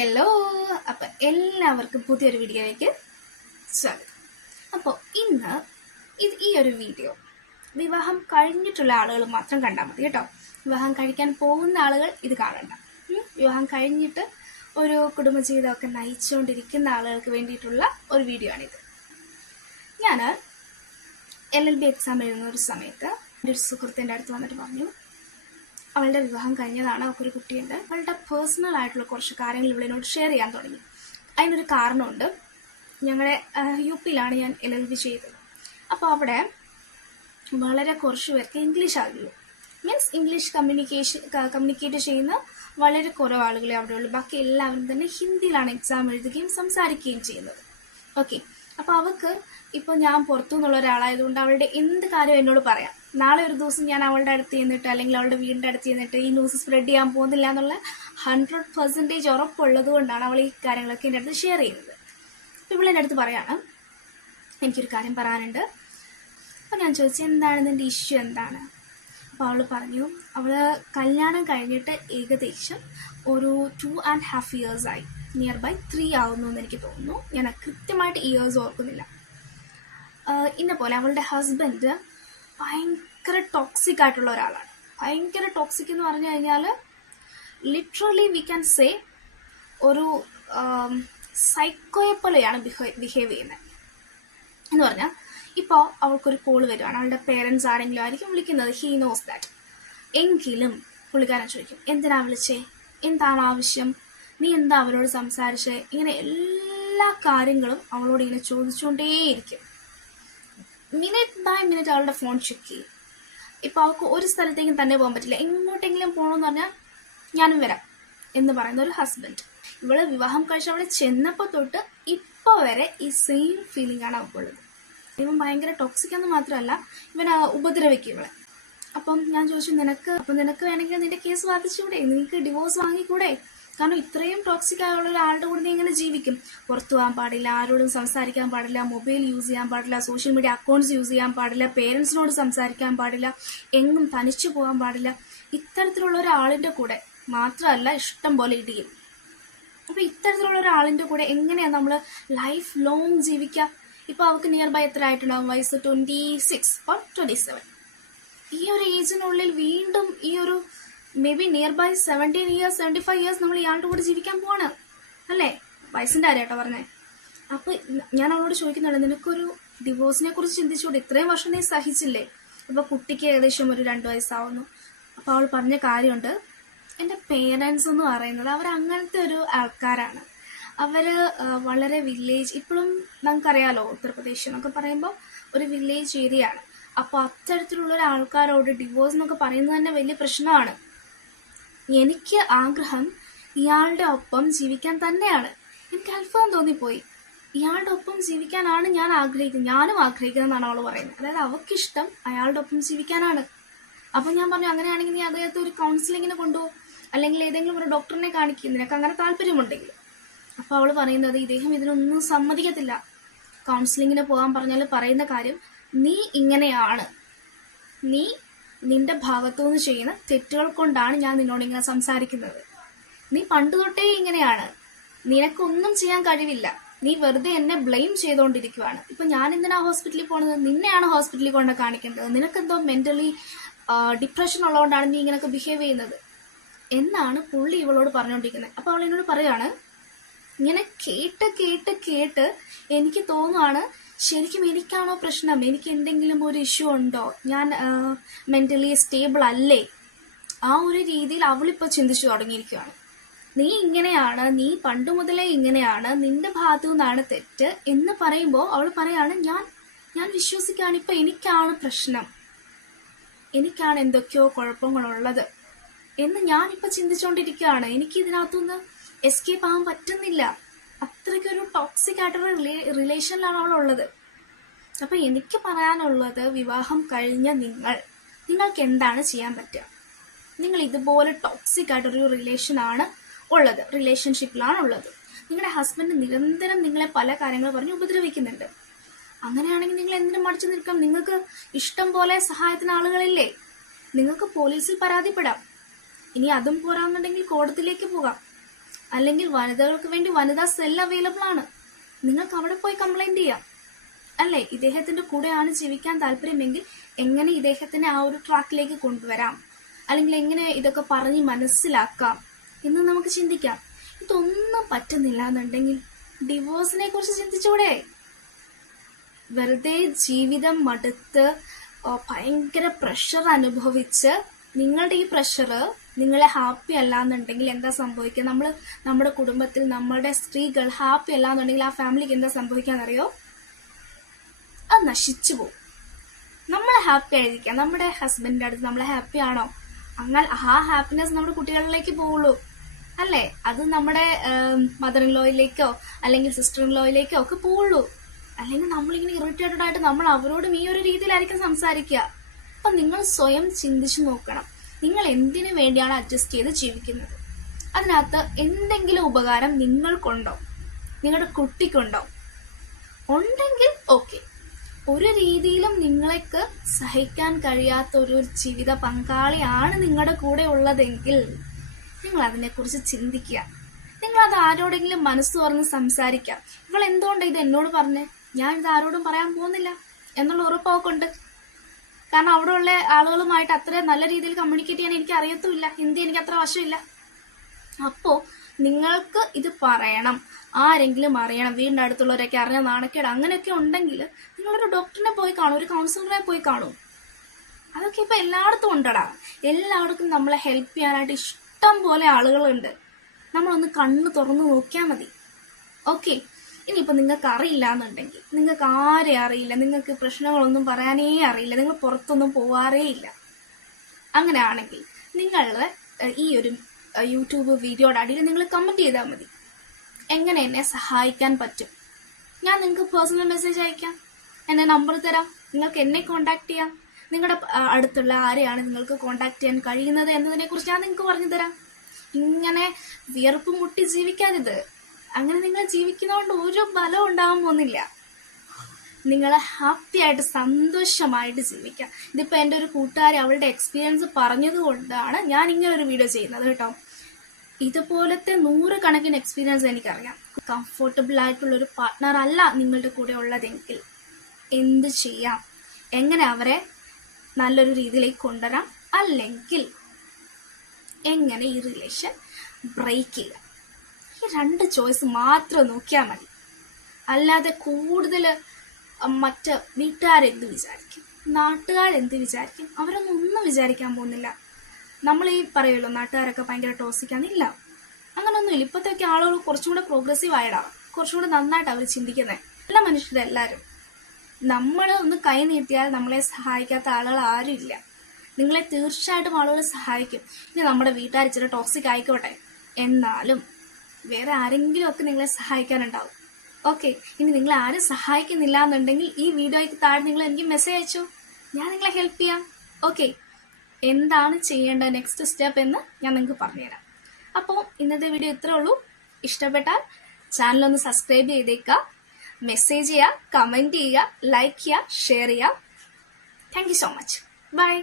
Hello, അപ്പം എല്ലാവർക്കും പുതിയൊരു വീഡിയോയിലേക്ക് സ്വാഗതം. അപ്പോൾ ഇന്ന് ഈ ഒരു വീഡിയോ വിവാഹം കഴിഞ്ഞിട്ടുള്ള ആളുകൾ മാത്രം കണ്ടാൽ മതി കേട്ടോ. വിവാഹം കഴിക്കാൻ പോകുന്ന ആളുകൾ ഇത് കാണണ്ട. വിവാഹം കഴിഞ്ഞിട്ട് ഒരു കുടുംബജീവിതമൊക്കെ നയിച്ചുകൊണ്ടിരിക്കുന്ന ആളുകൾക്ക് വേണ്ടിയിട്ടുള്ള ഒരു വീഡിയോ ആണിത്. ഞാൻ LLB എക്സാം എഴുതുന്ന ഒരു സമയത്ത് എൻ്റെ ഒരു സുഹൃത്തിൻ്റെ അടുത്ത് വന്നിട്ട് പറഞ്ഞു, അവളുടെ വിവാഹം കഴിഞ്ഞതാണ്, അവൾക്കൊരു കുട്ടിയുണ്ട്. അവളുടെ പേഴ്സണൽ ആയിട്ടുള്ള കുറച്ച് കാര്യങ്ങൾ ഇവളിനോട് ഷെയർ ചെയ്യാൻ തുടങ്ങി. അതിനൊരു കാരണമുണ്ട്. ഞങ്ങളുടെ UP-യിലാണ് ഞാൻ LLB ചെയ്തത്. അപ്പോൾ അവിടെ വളരെ കുറച്ച് പേർക്ക് ഇംഗ്ലീഷ് അറിയുള്ളൂ. മീൻസ് ഇംഗ്ലീഷ് കമ്മ്യൂണിക്കേറ്റ് ചെയ്യുന്ന വളരെ കുറവ് ആളുകളെ അവിടെ ഉള്ളൂ. ബാക്കി എല്ലാവരും തന്നെ ഹിന്ദിയിലാണ് എക്സാം എഴുതുകയും സംസാരിക്കുകയും ചെയ്യുന്നത്. ഓക്കെ, അപ്പോൾ അവൾക്ക് ഇപ്പോൾ ഞാൻ പുറത്തു നിന്നുള്ള ഒരാളായതുകൊണ്ട് അവളുടെ എന്ത് കാര്യം എന്നോട് പറയാം. നാളെ ഒരു ദിവസം ഞാൻ അവളുടെ അടുത്ത് ചെന്നിട്ട് അല്ലെങ്കിൽ അവളുടെ വീടിൻ്റെ അടുത്ത് ചെന്നിട്ട് ഈ ന്യൂസ് സ്പ്രെഡ് ചെയ്യാൻ പോകുന്നില്ല എന്നുള്ള 100% ഉറപ്പുള്ളത് കൊണ്ടാണ് അവൾ ഈ കാര്യങ്ങളൊക്കെ എൻ്റെ അടുത്ത് ഷെയർ ചെയ്യുന്നത്. അപ്പോൾ ഇവളെൻ്റെ അടുത്ത് പറയാണ്, എനിക്കൊരു കാര്യം പറയാനുണ്ട്. അപ്പോൾ ഞാൻ ചോദിച്ചു, എന്താണ് നിൻ്റെ ഇഷ്യൂ എന്താണ്? അപ്പോൾ അവൾ പറഞ്ഞു, അവൾ കല്യാണം കഴിഞ്ഞിട്ട് ഏകദേശം ഒരു 2.5 years ആയി. നിയർ ബൈ 3 ആവുന്നു എന്ന് എനിക്ക് തോന്നുന്നു. ഞാൻ കൃത്യമായിട്ട് ഇയേഴ്സ് ഓർക്കുന്നില്ല. ഇന്ന പോലെ അവളുടെ ഹസ്ബൻഡ് ഭയങ്കര ടോക്സിക് ആയിട്ടുള്ള ഒരാളാണ്. ഭയങ്കര ടോക്സിക് എന്ന് പറഞ്ഞു കഴിഞ്ഞാൽ ലിറ്ററലി വി ക്യാൻ സേ ഒരു സൈക്കോയെ പോലെയാണ് ബിഹേവ് ചെയ്യുന്നത്. എന്ന് പറഞ്ഞാൽ ഇപ്പോൾ അവൾക്കൊരു കോള് വരുവാണ്, അവളുടെ പേരൻസ് ആരെങ്കിലും ആയിരിക്കും വിളിക്കുന്നത്. He knows that. എങ്കിലും പുള്ളിക്കാരൻ ചോദിക്കും, എന്തിനാ വിളിച്ചേ, എന്താണ് ആവശ്യം, നീ എന്താ അവരോട് സംസാരിച്ചേ, ഇങ്ങനെ എല്ലാ കാര്യങ്ങളും അവളോട് ഇങ്ങനെ ചോദിച്ചുകൊണ്ടേയിരിക്കും. മിനിറ്റ് ബൈ മിനിറ്റ് അവളുടെ ഫോൺ ചെക്ക് ചെയ്യും. ഇപ്പോൾ അവൾക്ക് ഒരു സ്ഥലത്തേക്കും തന്നെ പോകാൻ പറ്റില്ല. എങ്ങോട്ടെങ്കിലും പോകണമെന്ന് പറഞ്ഞാൽ ഞാനും വരാം എന്ന് പറയുന്ന ഒരു ഹസ്ബൻഡ്. ഇവള് വിവാഹം കഴിച്ച് അവിടെ ചെന്നപ്പോൾ തൊട്ട് ഇപ്പോൾ വരെ ഈ സെയിം ഫീലിംഗ് ആണ് അവൾക്കുള്ളത്. ഇവൻ ഭയങ്കര ടോക്സിക് എന്ന് മാത്രമല്ല, ഇവൻ ഉപദ്രവിക്കും ഇവളെ. അപ്പം ഞാൻ ചോദിച്ചു, നിനക്ക് വേണമെങ്കിൽ നിന്റെ കേസ് വാദിച്ചുകൂടെ, നിനക്ക് ഡിവോഴ്സ് വാങ്ങിക്കൂടെ? കാരണം ഇത്രയും ടോക്സിക് ആയുള്ള ഒരാളുടെ കൂടെ നീ എങ്ങനെ ജീവിക്കും? പുറത്തു പോകാൻ പാടില്ല, ആരോടും സംസാരിക്കാൻ പാടില്ല, മൊബൈൽ യൂസ് ചെയ്യാൻ പാടില്ല, സോഷ്യൽ മീഡിയ അക്കൗണ്ട്സ് യൂസ് ചെയ്യാൻ പാടില്ല, പേരൻസിനോട് സംസാരിക്കാൻ പാടില്ല, എങ്ങും തനിച്ചു പോകാൻ പാടില്ല. ഇത്തരത്തിലുള്ള ഒരാളിൻ്റെ കൂടെ മാത്രമല്ല ഇഷ്ടം പോലെ ഇടിയും. അപ്പോൾ ഇത്തരത്തിലുള്ള ഒരാളിൻ്റെ കൂടെ എങ്ങനെയാണ് നമ്മൾ ലൈഫ് ലോങ് ജീവിക്കുക? ഇപ്പോൾ അവൾക്ക് നിയർ ബൈ എത്ര ആയിട്ടുണ്ടാവും? വയസ്സ് 26 or 27. ഈ ഒരു ഏജിനുള്ളിൽ വീണ്ടും ഈ ഒരു maybe nearby 17 years 75 years നമ്മൾ ഇയാളുടെ കൂടെ ജീവിക്കാൻ പോവാണ് അല്ലേ? വയസ്സിൻ്റെ കാര്യമായിട്ടോ പറഞ്ഞേ. അപ്പോൾ ഞാൻ അവളോട് ചോദിക്കുന്നുണ്ട്, നിനക്കൊരു ഡിവോഴ്സിനെ കുറിച്ച് ചിന്തിച്ചുകൂടെ? ഇത്രയും വർഷം നീ സഹിച്ചില്ലേ? അപ്പോൾ കുട്ടിക്ക് ഏകദേശം ഒരു 2 വയസ്സാവുന്നു. അപ്പോൾ അവൾ പറഞ്ഞ കാര്യമുണ്ട്, എൻ്റെ പേരൻസ് എന്ന് പറയുന്നത് അവരങ്ങനത്തെ ഒരു ആൾക്കാരാണ്. അവർ വളരെ വില്ലേജ്, ഇപ്പോഴും നമുക്കറിയാലോ ഉത്തർപ്രദേശ് എന്നൊക്കെ പറയുമ്പോൾ ഒരു വില്ലേജ് ഏരിയ ആണ്. അപ്പോൾ അത്തരത്തിലുള്ള ആൾക്കാരോട് ഡിവോഴ്സ് എന്നൊക്കെ പറയുന്നത് തന്നെ വലിയ പ്രശ്നമാണ്. എനിക്ക് ആഗ്രഹം ഇയാളുടെ ഒപ്പം ജീവിക്കാൻ തന്നെയാണ്. എനിക്ക് അത്ഭുതം തോന്നിപ്പോയി. ഇയാളുടെ ഒപ്പം ജീവിക്കാനാണ് ഞാനും ആഗ്രഹിക്കുന്നതെന്നാണ് അവൾ പറയുന്നത്. അതായത് അവൾക്കിഷ്ടം അയാളുടെ ഒപ്പം ജീവിക്കാനാണ്. അപ്പം ഞാൻ പറഞ്ഞു, അങ്ങനെയാണെങ്കിൽ നീ അദ്ദേഹത്തെ ഒരു കൗൺസിലിങ്ങിന് കൊണ്ടുപോകും, അല്ലെങ്കിൽ ഏതെങ്കിലും ഒരു ഡോക്ടറിനെ കാണിക്കും, നിനക്ക് അങ്ങനെ താല്പര്യമുണ്ടെങ്കിൽ. അപ്പോൾ അവൾ പറയുന്നത്, ഇദ്ദേഹം ഇതിനൊന്നും സമ്മതിക്കത്തില്ല. കൗൺസിലിങ്ങിന് പോകാൻ പറഞ്ഞാൽ പറയുന്ന കാര്യം, നീ ഇങ്ങനെയാണ്, നിന്റെ ഭാഗത്തുനിന്ന് ചെയ്യുന്ന തെറ്റുകൾ കൊണ്ടാണ് ഞാൻ നിന്നോട് ഇങ്ങനെ സംസാരിക്കുന്നത്. നീ പണ്ട് തൊട്ടേ ഇങ്ങനെയാണ്, നിനക്കൊന്നും ചെയ്യാൻ കഴിവില്ല, നീ വെറുതെ എന്നെ ബ്ലെയിം ചെയ്തുകൊണ്ടിരിക്കുവാണ്. ഇപ്പൊ ഞാൻ എന്തിനാ ഹോസ്പിറ്റലിൽ പോണത്? നിന്നെയാണ് ഹോസ്പിറ്റലിൽ കൊണ്ട് കാണിക്കേണ്ടത്. നിനക്കെന്തോ മെന്റലി ഡിപ്രഷൻ ഉള്ളതുകൊണ്ടാണ് നീ ഇങ്ങനെയൊക്കെ ബിഹേവ് ചെയ്യുന്നത് എന്നാണ് പുള്ളി ഇവളോട് പറഞ്ഞുകൊണ്ടിരിക്കുന്നത്. അപ്പൊ അവൾ എന്നോട് പറയാണ്, ഇങ്ങനെ കേട്ട് എനിക്ക് തോന്നുവാണ്, ശരിക്കും എനിക്കാണോ പ്രശ്നം? എനിക്ക് എന്തെങ്കിലും ഒരു ഇഷ്യൂ ഉണ്ടോ? ഞാൻ മെന്റലി സ്റ്റേബിൾ അല്ലേ? ആ ഒരു രീതിയിൽ അവളിപ്പോൾ ചിന്തിച്ചു തുടങ്ങിയിരിക്കുകയാണ്. നീ ഇങ്ങനെയാണ്, നീ പണ്ട് മുതലേ ഇങ്ങനെയാണ്, നിന്റെ ഭാഗത്തു നിന്നാണ് തെറ്റ് എന്ന് പറയുമ്പോൾ അവൾ പറയാണ്, ഞാൻ വിശ്വസിക്കുകയാണ്, ഇപ്പം എനിക്കാണ് പ്രശ്നം, എനിക്കാണ് എന്തൊക്കെയോ കുഴപ്പങ്ങളുള്ളത് എന്ന് ഞാനിപ്പോൾ ചിന്തിച്ചുകൊണ്ടിരിക്കുകയാണ്. എനിക്ക് ഇതിനകത്തുനിന്ന് എസ്കേപ്പ് ആകാൻ പറ്റുന്നില്ല. അത്രയ്ക്കൊരു ടോക്സിക് ആയിട്ടുള്ള റിലേഷനിലാണ് അവളുള്ളത്. അപ്പം എനിക്ക് പറയാനുള്ളത്, വിവാഹം കഴിഞ്ഞ നിങ്ങൾക്ക് എന്താണ് ചെയ്യാൻ പറ്റുക? നിങ്ങൾ ഇതുപോലെ ടോക്സിക് ആയിട്ടൊരു റിലേഷൻഷിപ്പിലാണ് ഉള്ളത്. നിങ്ങളുടെ ഹസ്ബൻഡ് നിരന്തരം നിങ്ങളെ പല കാര്യങ്ങൾ പറഞ്ഞ് ഉപദ്രവിക്കുന്നുണ്ട്. അങ്ങനെയാണെങ്കിൽ നിങ്ങൾ എന്തിനും മടിച്ചു നിൽക്കാം? നിങ്ങൾക്ക് ഇഷ്ടം പോലെ സഹായത്തിന് ആളുകളില്ലേ? നിങ്ങൾക്ക് പോലീസിൽ പരാതിപ്പെടാം. ഇനി അതും പോരാന്നുണ്ടെങ്കിൽ കോടതിയിലേക്ക് പോകാം. അല്ലെങ്കിൽ വനിതകൾക്ക് വേണ്ടി വനിതാ സെൽ അവൈലബിൾ ആണ്. നിങ്ങൾക്ക് അവിടെ പോയി കംപ്ലൈന്റ് ചെയ്യാം. അല്ലേ, ഇദ്ദേഹത്തിന്റെ കൂടെയാണ് ജീവിക്കാൻ താല്പര്യമെങ്കിൽ എങ്ങനെ ഇദ്ദേഹത്തിനെ ആ ഒരു ട്രാക്കിലേക്ക് കൊണ്ടുവരാം, അല്ലെങ്കിൽ എങ്ങനെ ഇതൊക്കെ പറഞ്ഞ് മനസ്സിലാക്കാം എന്ന് നമുക്ക് ചിന്തിക്കാം. ഇതൊന്നും പറ്റുന്നില്ല എന്നുണ്ടെങ്കിൽ ഡിവോഴ്സിനെ കുറിച്ച് ചിന്തിച്ചൂടെ? വെറുതെ ജീവിതം മടുത്ത് ഭയങ്കര പ്രഷർ അനുഭവിച്ച് നിങ്ങളുടെ ഈ പ്രഷർ നിങ്ങളെ ഹാപ്പി അല്ല എന്നുണ്ടെങ്കിൽ എന്താ സംഭവിക്കുക? നമ്മുടെ കുടുംബത്തിൽ നമ്മുടെ സ്ത്രീകൾ ഹാപ്പി അല്ല എന്നുണ്ടെങ്കിൽ ആ ഫാമിലിക്ക് എന്താ സംഭവിക്കാന്നറിയോ? അത് നശിച്ചു പോകും. നമ്മളെ ഹാപ്പി ആയിരിക്കാം, നമ്മുടെ ഹസ്ബൻഡിന്റെ അടുത്ത് നമ്മളെ ഹാപ്പി ആണോ, അങ്ങനെ ആ ഹാപ്പിനെസ് നമ്മുടെ കുട്ടികളിലേക്ക് പോവുള്ളൂ. അല്ലേ, അത് നമ്മുടെ മദർ ഇൻ ലോയിലേക്കോ അല്ലെങ്കിൽ സിസ്റ്റർ ഇൻ ലോയിലേക്കോ ഒക്കെ പോവുള്ളൂ. അല്ലെങ്കിൽ നമ്മളിങ്ങനെ ഇറിറ്റേറ്റഡ് ആയിട്ട് നമ്മൾ അവരോടും ഈ ഒരു രീതിയിലായിരിക്കും സംസാരിക്കുക. അപ്പൊ നിങ്ങൾ സ്വയം ചിന്തിച്ചു നോക്കണം, നിങ്ങൾ എന്തിനു വേണ്ടിയാണ് അഡ്ജസ്റ്റ് ചെയ്ത് ജീവിക്കുന്നത്? അതിനകത്ത് എന്തെങ്കിലും ഉപകാരം നിങ്ങൾക്കുണ്ടോ, നിങ്ങളുടെ കുട്ടിക്കുണ്ടോ? ഉണ്ടെങ്കിൽ ഓക്കെ. ഒരു രീതിയിലും നിങ്ങൾക്ക് സഹിക്കാൻ കഴിയാത്ത ഒരു ജീവിത പങ്കാളിയാണ് നിങ്ങളുടെ കൂടെ ഉള്ളതെങ്കിൽ നിങ്ങൾ അതിനെക്കുറിച്ച് ചിന്തിക്കുക. നിങ്ങൾ അത് ആരോടെങ്കിലും മനസ്സ് തുറന്ന് സംസാരിക്കാം. ഇവൾ എന്തുകൊണ്ടാണ് ഇത് എന്നോട് പറഞ്ഞേ, ഞാൻ ഇത് ആരോടും പറയാൻ പോകുന്നില്ല എന്നുള്ള ഉറപ്പൊക്കെ. കാരണം അവിടെ ഉള്ള ആളുകളുമായിട്ട് അത്ര നല്ല രീതിയിൽ കമ്മ്യൂണിക്കേറ്റ് ചെയ്യാൻ എനിക്ക് അറിയത്തുമില്ല, ഹിന്ദി എനിക്ക് അത്ര വശമില്ല. അപ്പോ നിങ്ങൾക്ക് ഇത് പറയണം, ആരെങ്കിലും അറിയണം, വീടിന്റെ അടുത്തുള്ളവരൊക്കെ അറിഞ്ഞ നാണക്കേട് അങ്ങനെയൊക്കെ ഉണ്ടെങ്കിൽ നിങ്ങളൊരു ഡോക്ടറിനെ പോയി കാണും, ഒരു കൗൺസിലറെ പോയി കാണും. അതൊക്കെ ഇപ്പൊ എല്ലായിടത്തും ഉണ്ടടാ. എല്ലായിടത്തും നമ്മളെ ഹെൽപ്പ് ചെയ്യാനായിട്ട് ഇഷ്ടം പോലെ ആളുകളുണ്ട്. നമ്മളൊന്ന് കണ്ണ് തുറന്നു നോക്കിയാൽ മതി. ഓക്കെ, ഇനിയിപ്പോൾ നിങ്ങൾക്ക് അറിയില്ല എന്നുണ്ടെങ്കിൽ, നിങ്ങൾക്ക് ആരെ അറിയില്ല, നിങ്ങൾക്ക് പ്രശ്നങ്ങളൊന്നും പറയാനേ അറിയില്ല, നിങ്ങൾ പുറത്തൊന്നും പോവാറേ ഇല്ല, അങ്ങനെയാണെങ്കിൽ നിങ്ങൾ ഈ ഒരു യൂട്യൂബ് വീഡിയോയുടെ അടിയിൽ നിങ്ങൾ കമന്റ് ചെയ്താൽ മതി, എങ്ങനെ എന്നെ സഹായിക്കാൻ പറ്റും. ഞാൻ നിങ്ങൾക്ക് പേഴ്സണൽ മെസ്സേജ് അയക്കാം, എന്നെ നമ്പർ തരാം, നിങ്ങൾക്ക് എന്നെ കോണ്ടാക്ട് ചെയ്യാം. നിങ്ങളുടെ അടുത്തുള്ള ആരെയാണ് നിങ്ങൾക്ക് കോണ്ടാക്ട് ചെയ്യാൻ കഴിയുന്നത് എന്നതിനെ കുറിച്ച് ഞാൻ നിങ്ങൾക്ക് പറഞ്ഞു തരാം. ഇങ്ങനെ വിയർപ്പ് മുട്ടി ജീവിക്കാതിത്. അങ്ങനെ നിങ്ങൾ ജീവിക്കുന്നതുകൊണ്ട് ഒരു ബലം ഉണ്ടാകാൻ പോകുന്നില്ല. നിങ്ങൾ ഹാപ്പി ആയിട്ട് സന്തോഷമായിട്ട് ജീവിക്കാം. ഇതിപ്പോ എൻ്റെ ഒരു കൂട്ടുകാരി അവളുടെ എക്സ്പീരിയൻസ് പറഞ്ഞത് കൊണ്ടാണ് ഞാൻ ഇങ്ങനെ ഒരു വീഡിയോ ചെയ്യുന്നത് കേട്ടോ. ഇതുപോലത്തെ 100 കണക്കിന് എക്സ്പീരിയൻസ് എനിക്കറിയാം. കംഫർട്ടബിൾ ആയിട്ടുള്ള ഒരു പാർട്ട്ണർ അല്ല നിങ്ങളുടെ കൂടെ ഉള്ളതെങ്കിൽ എന്ത് ചെയ്യാം, എങ്ങനെ അവരെ നല്ലൊരു രീതിയിലേക്ക് കൊണ്ടുവരാം, അല്ലെങ്കിൽ എങ്ങനെ ഈ റിലേഷൻ ബ്രേക്ക് ചെയ്യാം. ഈ 2 ചോയ്സ് മാത്രം നോക്കിയാൽ മതി. അല്ലാതെ കൂടുതൽ മറ്റ് വീട്ടുകാരെന്ത് വിചാരിക്കും, നാട്ടുകാരെന്ത് വിചാരിക്കും, ഒന്നും വിചാരിക്കാൻ പോകുന്നില്ല. നമ്മൾ ഈ പറയുമല്ലോ നാട്ടുകാരൊക്കെ ഭയങ്കര ടോക്സിക്കാന്നില്ല, അങ്ങനൊന്നുമില്ല. ഇപ്പോഴത്തേക്ക് ആളുകൾ കുറച്ചും കൂടെ പ്രോഗ്രസീവ് ആയിടാം, കുറച്ചും കൂടെ നന്നായിട്ട് അവർ ചിന്തിക്കുന്നത്. എല്ലാ മനുഷ്യരെല്ലാവരും നമ്മൾ ഒന്ന് കൈ നീട്ടിയാൽ നമ്മളെ സഹായിക്കാത്ത ആളുകൾ ആരും ഇല്ല. നിങ്ങളെ തീർച്ചയായിട്ടും ആളുകൾ സഹായിക്കും. ഇനി നമ്മുടെ വീട്ടുകാർ ഇച്ചിരി ടോക്സിക് ആയിക്കോട്ടെ, എന്നാലും വേറെ ആരെങ്കിലും ഒക്കെ നിങ്ങളെ സഹായിക്കാനുണ്ടാവും. ഓക്കെ, ഇനി നിങ്ങൾ ആരും സഹായിക്കുന്നില്ല എന്നുണ്ടെങ്കിൽ ഈ വീഡിയോയ്ക്ക് താഴെ നിങ്ങൾ എനിക്ക് മെസ്സേജ് അയച്ചു, ഞാൻ നിങ്ങളെ ഹെൽപ്പ് ചെയ്യാം. ഓക്കെ, എന്താണ് ചെയ്യേണ്ടത് നെക്സ്റ്റ് സ്റ്റെപ്പ് എന്ന് ഞാൻ നിങ്ങൾക്ക് പറഞ്ഞുതരാം. അപ്പോൾ ഇന്നത്തെ വീഡിയോ ഇത്രേ ഉള്ളൂ. ഇഷ്ടപ്പെട്ടാൽ ചാനലൊന്ന് സബ്സ്ക്രൈബ് ചെയ്തേക്കുക, മെസ്സേജ് ചെയ്യുക, കമൻറ്റ് ചെയ്യുക, ലൈക്ക് ചെയ്യുക, ഷെയർ ചെയ്യുക. Thank you so much. By.